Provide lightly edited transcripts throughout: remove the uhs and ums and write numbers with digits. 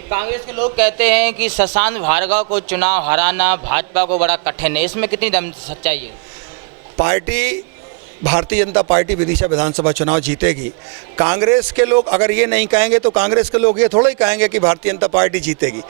कांग्रेस के लोग कहते हैं कि शशांक भार्गव को चुनाव हराना भाजपा को बड़ा कठिन है, इसमें कितनी दम सच्चाई है? पार्टी भारतीय जनता पार्टी विदिशा विधानसभा चुनाव जीतेगी। कांग्रेस के लोग अगर ये नहीं कहेंगे तो कांग्रेस के लोग ये थोड़ा ही कहेंगे कि भारतीय जनता पार्टी जीतेगी।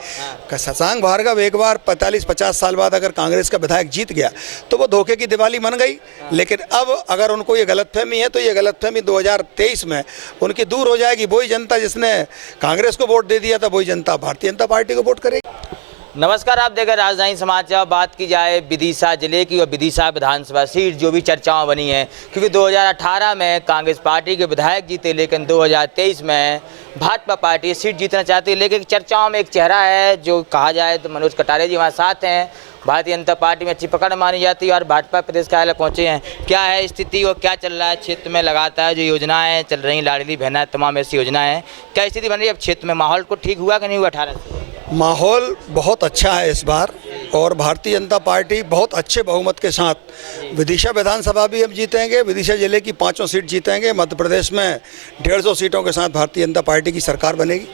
शशांक भार्गव एक बार 45-50 साल बाद अगर कांग्रेस का विधायक जीत गया तो वो धोखे की दिवाली बन गई। लेकिन अब अगर उनको ये गलतफहमी है तो ये गलतफहमी 2023 में उनकी दूर हो जाएगी। वही जनता जिसने कांग्रेस को वोट दे दिया था वही जनता भारतीय जनता पार्टी को वोट करेगी। नमस्कार, आप देख रहे राजधानी समाचार। बात की जाए विदिशा जिले की और विदिशा विधानसभा सीट जो भी चर्चाओं बनी है, क्योंकि 2018 में कांग्रेस पार्टी के विधायक जीते, लेकिन 2023 में भाजपा पार्टी सीट जीतना चाहती है। लेकिन चर्चाओं में एक चेहरा है जो कहा जाए तो मनोज कटारिया जी हमारे साथ हैं। भारतीय जनता पार्टी में अच्छी पकड़ मानी जाती है और भाजपा प्रदेश कार्यालय पहुँचे हैं। क्या है स्थिति और क्या चल रहा है क्षेत्र में? लगातार जो योजनाएँ चल रही, लाडली बहना तमाम ऐसी योजनाएँ, क्या स्थिति बन रही है अब क्षेत्र में? माहौल को ठीक हुआ कि नहीं हुआ 18 से? माहौल बहुत अच्छा है इस बार और भारतीय जनता पार्टी बहुत अच्छे बहुमत के साथ विदिशा विधानसभा भी हम जीतेंगे। विदिशा जिले की 5 सीट जीतेंगे। मध्य प्रदेश में 150 सीटों के साथ भारतीय जनता पार्टी की सरकार बनेगी।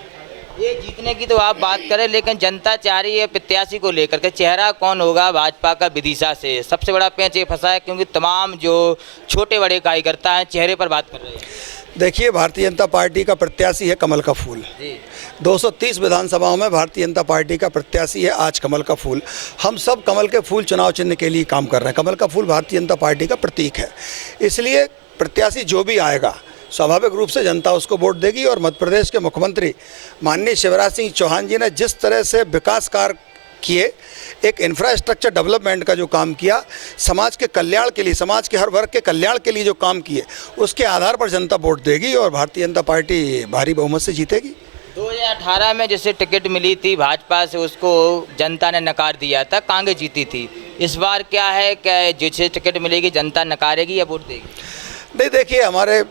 ये जीतने की तो आप बात करें, लेकिन जनता चाह रही है प्रत्याशी को लेकर के चेहरा कौन होगा भाजपा का विदिशा से। सबसे बड़ा पेंच ये फंसा है क्योंकि तमाम जो छोटे बड़े कार्यकर्ता हैं चेहरे पर बात कर रहे हैं। देखिए, भारतीय जनता पार्टी का प्रत्याशी है कमल का फूल। 230 विधानसभाओं में भारतीय जनता पार्टी का प्रत्याशी है आज कमल का फूल। हम सब कमल के फूल चुनाव चिन्ह के लिए काम कर रहे हैं। कमल का फूल भारतीय जनता पार्टी का प्रतीक है, इसलिए प्रत्याशी जो भी आएगा स्वाभाविक रूप से जनता उसको वोट देगी। और मध्य प्रदेश के मुख्यमंत्री माननीय शिवराज सिंह चौहान जी ने जिस तरह से विकास कार्य किए, एक इंफ्रास्ट्रक्चर डेवलपमेंट का जो काम किया, समाज के कल्याण के लिए, समाज के हर वर्ग के कल्याण के लिए जो काम किए, उसके आधार पर जनता वोट देगी और भारतीय जनता पार्टी भारी बहुमत से जीतेगी। 2018 में जैसे टिकट मिली थी भाजपा से, उसको जनता ने नकार दिया था, कांग्रेस जीती थी। इस बार क्या है, क्या जिसे टिकट मिलेगी जनता नकारेगी या वोट देगी? नहीं, देखिए, हमारे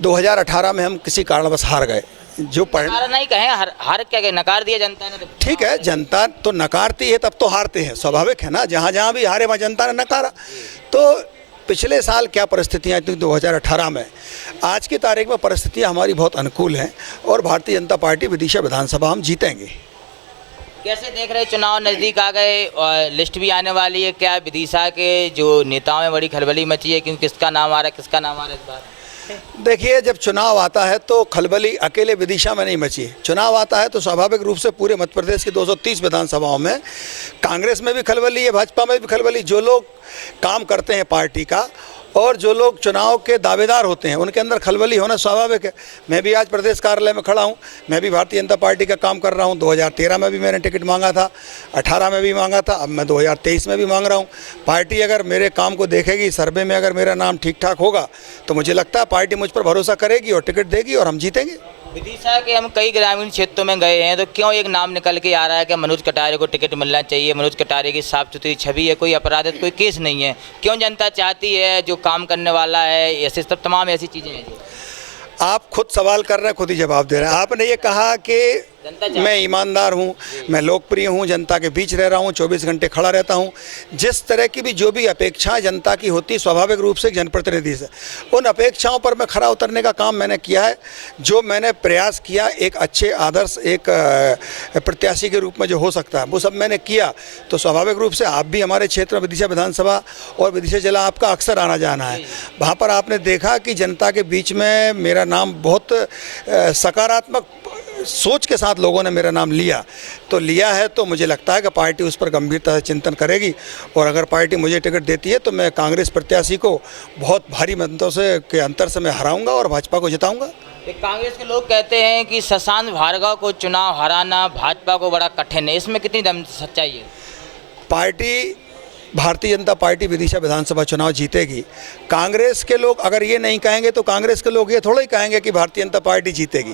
2018 में हम किसी कारणवश हार गए। जो नकार नहीं कहें, हार क्या नकार दिया जनता ने? ठीक है, जनता तो नकारती है तब तो हारते हैं, स्वाभाविक है ना। जहाँ जहाँ भी हारे वहाँ जनता ने नकारा। तो पिछले साल क्या परिस्थितियाँ थी 2018 में, आज की तारीख में परिस्थितियाँ हमारी बहुत अनुकूल हैं और भारतीय जनता पार्टी विदिशा विधानसभा हम जीतेंगे। कैसे देख रहे, चुनाव नज़दीक आ गए और लिस्ट भी आने वाली है, क्या विदिशा के जो नेताओं में बड़ी खलबली मची है क्योंकि किसका नाम आ रहा है, किसका नाम आ रहा है इस बार? देखिए, जब चुनाव आता है तो खलबली अकेले विदिशा में नहीं मची। चुनाव आता है तो स्वाभाविक रूप से पूरे मध्य प्रदेश की 230 विधानसभाओं में कांग्रेस में भी खलबली है, भाजपा में भी खलबली। जो लोग काम करते हैं पार्टी का और जो लोग चुनाव के दावेदार होते हैं उनके अंदर खलबली होना स्वाभाविक है। मैं भी आज प्रदेश कार्यालय में खड़ा हूं, मैं भी भारतीय जनता पार्टी का काम कर रहा हूं। 2013 में भी मैंने टिकट मांगा था, 18 में भी मांगा था, अब मैं 2023 में भी मांग रहा हूं। पार्टी अगर मेरे काम को देखेगी, सर्वे में अगर मेरा नाम ठीक ठाक होगा तो मुझे लगता है पार्टी मुझ पर भरोसा करेगी और टिकट देगी और हम जीतेंगे। विदिशा के हम कई ग्रामीण क्षेत्रों में गए हैं, तो क्यों एक नाम निकल के आ रहा है कि मनोज कटारिया को टिकट मिलना चाहिए? मनोज कटारिया की साफ सुथरी छवि है, कोई अपराधित कोई केस नहीं है। क्यों जनता चाहती है जो काम करने वाला है, ऐसे सब तमाम ऐसी चीज़ें हैं? आप खुद सवाल कर रहे हैं, खुद ही जवाब दे रहे हैं। आपने ये कहा कि मैं ईमानदार हूँ, मैं लोकप्रिय हूँ, जनता के बीच रह रहा हूँ, 24 घंटे खड़ा रहता हूँ। जिस तरह की भी जो भी अपेक्षाएं जनता की होती स्वाभाविक रूप से एक जनप्रतिनिधि से, उन अपेक्षाओं पर मैं खरा उतरने का काम मैंने किया है। जो मैंने प्रयास किया एक अच्छे आदर्श एक प्रत्याशी के रूप में जो हो सकता है वो सब मैंने किया। तो स्वाभाविक रूप से आप भी हमारे क्षेत्र में विदिशा विधानसभा और विदिशा जिला आपका अक्सर आना जाना है, वहाँ पर आपने देखा कि जनता के बीच में मेरा नाम बहुत सकारात्मक सोच के साथ लोगों ने मेरा नाम लिया। तो लिया है तो मुझे लगता है कि पार्टी उस पर गंभीरता से चिंतन करेगी और अगर पार्टी मुझे टिकट देती है तो मैं कांग्रेस प्रत्याशी को बहुत भारी मतों से के अंतर से मैं हराऊंगा और भाजपा को जिताऊंगा। कांग्रेस के लोग कहते हैं कि शशांक भार्गव को चुनाव हराना भाजपा को बड़ा कठिन है, इसमें कितनी दम सच्चाई है? पार्टी भारतीय जनता पार्टी विदिशा विधानसभा चुनाव जीतेगी। कांग्रेस के लोग अगर ये नहीं कहेंगे तो कांग्रेस के लोग ये थोड़ा ही कहेंगे कि भारतीय जनता पार्टी जीतेगी।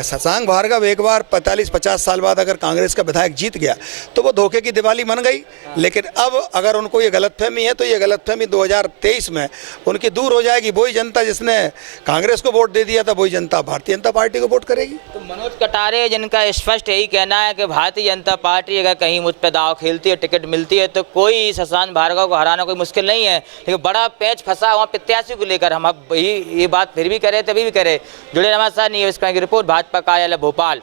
शशांक भार्गव एक बार 45-50 साल बाद अगर कांग्रेस का विधायक जीत गया तो वो धोखे की दिवाली बन गई। लेकिन अब अगर उनको ये गलतफहमी है तो ये गलतफहमी 2023 में उनकी दूर हो जाएगी। वही जनता जिसने कांग्रेस को वोट दे दिया था वही जनता भारतीय जनता पार्टी को वोट करेगी। तो मनोज कटारिया जिनका स्पष्ट यही कहना है कि भारतीय जनता पार्टी अगर कहीं मुझ पर दाव खेलती है, टिकट मिलती है तो कोई शशांक भार्गव को हराना कोई मुश्किल नहीं है। लेकिन बड़ा पेच फंसा वहाँ प्रत्याशी को लेकर। हम अब ये बात फिर भी करें तभी भी करें। जुड़े हमारे साथ न्यूज़ की रिपोर्ट भाजपा कार्यालय भोपाल।